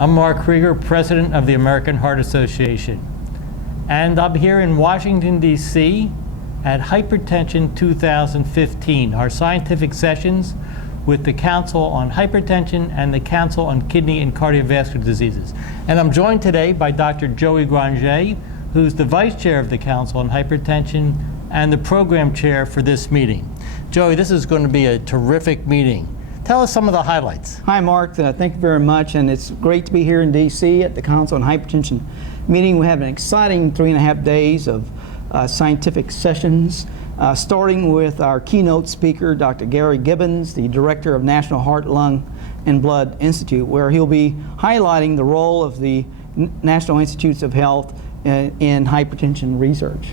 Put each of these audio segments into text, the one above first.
I'm Mark Krieger, President of the American Heart Association. And I'm here in Washington, D.C. at Hypertension 2015, our scientific sessions with the Council on Hypertension and the Council on Kidney and Cardiovascular Diseases. And I'm joined today by Dr. Joey Granger, who's the Vice Chair of the Council on Hypertension and the Program Chair for this meeting. Joey, this is going to be a terrific meeting. Tell us some of the highlights. Hi, Mark. Thank you very much. And it's great to be here in D.C. at the Council on Hypertension meeting. We have an exciting 3.5 days of scientific sessions, starting with our keynote speaker, Dr. Gary Gibbons, the Director of National Heart, Lung, and Blood Institute, where he'll be highlighting the role of the National Institutes of Health in hypertension research.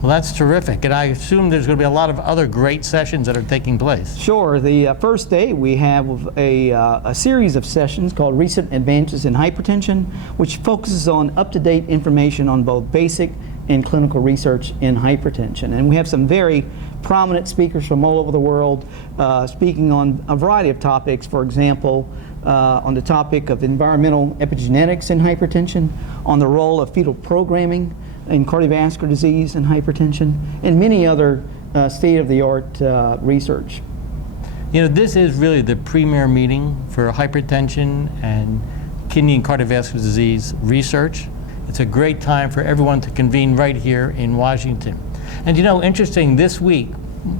Well, that's terrific, and I assume there's going to be a lot of other great sessions that are taking place. Sure. The first day we have a series of sessions called Recent Advances in Hypertension, which focuses on up-to-date information on both basic and clinical research in hypertension. And we have some very prominent speakers from all over the world speaking on a variety of topics. For example, on the topic of environmental epigenetics in hypertension, on the role of fetal programming in cardiovascular disease and hypertension, and many other state-of-the-art research. You know, this is really the premier meeting for hypertension and kidney and cardiovascular disease research. It's a great time for everyone to convene right here in Washington. And you know, interesting, this week,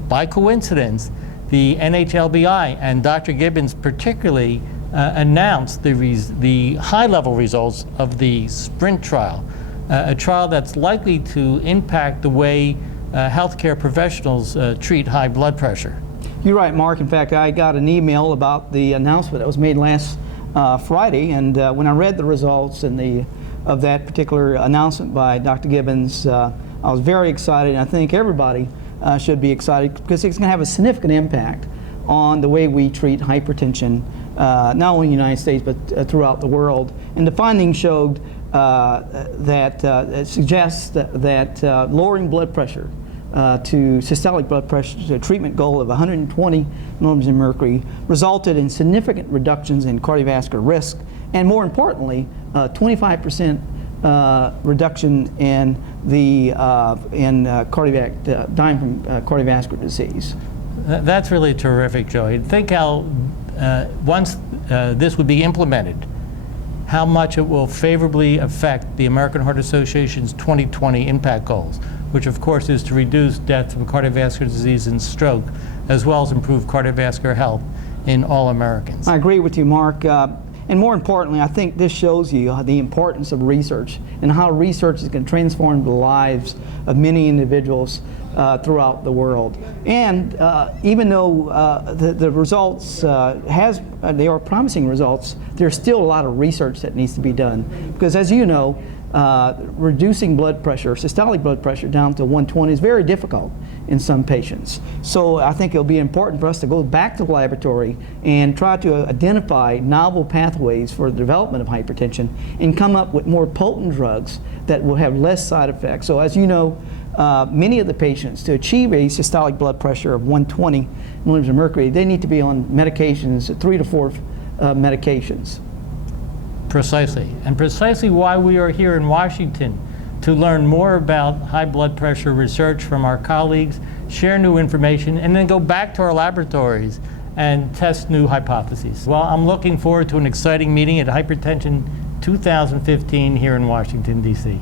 by coincidence, the NHLBI and Dr. Gibbons particularly announced the high-level results of the SPRINT trial, a trial that's likely to impact the way healthcare professionals treat high blood pressure. You're right, Mark. In fact, I got an email about the announcement that was made last Friday, and when I read the results of that particular announcement by Dr. Gibbons, I was very excited, and I think everybody should be excited because it's going to have a significant impact on the way we treat hypertension, not only in the United States, but throughout the world. And the findings showed that it suggests that lowering blood pressure to systolic blood pressure to a treatment goal of 120 milligrams of mercury resulted in significant reductions in cardiovascular risk, and more importantly, 25% reduction in the dying from cardiovascular disease. That's really terrific, Joey. Think how once this would be implemented, how much it will favorably affect the American Heart Association's 2020 impact goals, which of course is to reduce death from cardiovascular disease and stroke, as well as improve cardiovascular health in all Americans. I agree with you, Mark. And more importantly, I think this shows you the importance of research and how research is going to transform the lives of many individuals throughout the world. And even though the results they are promising results, there's still a lot of research that needs to be done. Because as you know, reducing blood pressure, systolic blood pressure down to 120 is very difficult in some patients. So I think it'll be important for us to go back to the laboratory and try to identify novel pathways for the development of hypertension and come up with more potent drugs that will have less side effects. So as you know, many of the patients, to achieve a systolic blood pressure of 120 milligrams of mercury, they need to be on medications, 3 to 4 medications. Precisely, and precisely why we are here in Washington, to learn more about high blood pressure research from our colleagues, share new information, and then go back to our laboratories and test new hypotheses. Well, I'm looking forward to an exciting meeting at Hypertension 2015 here in Washington, D.C.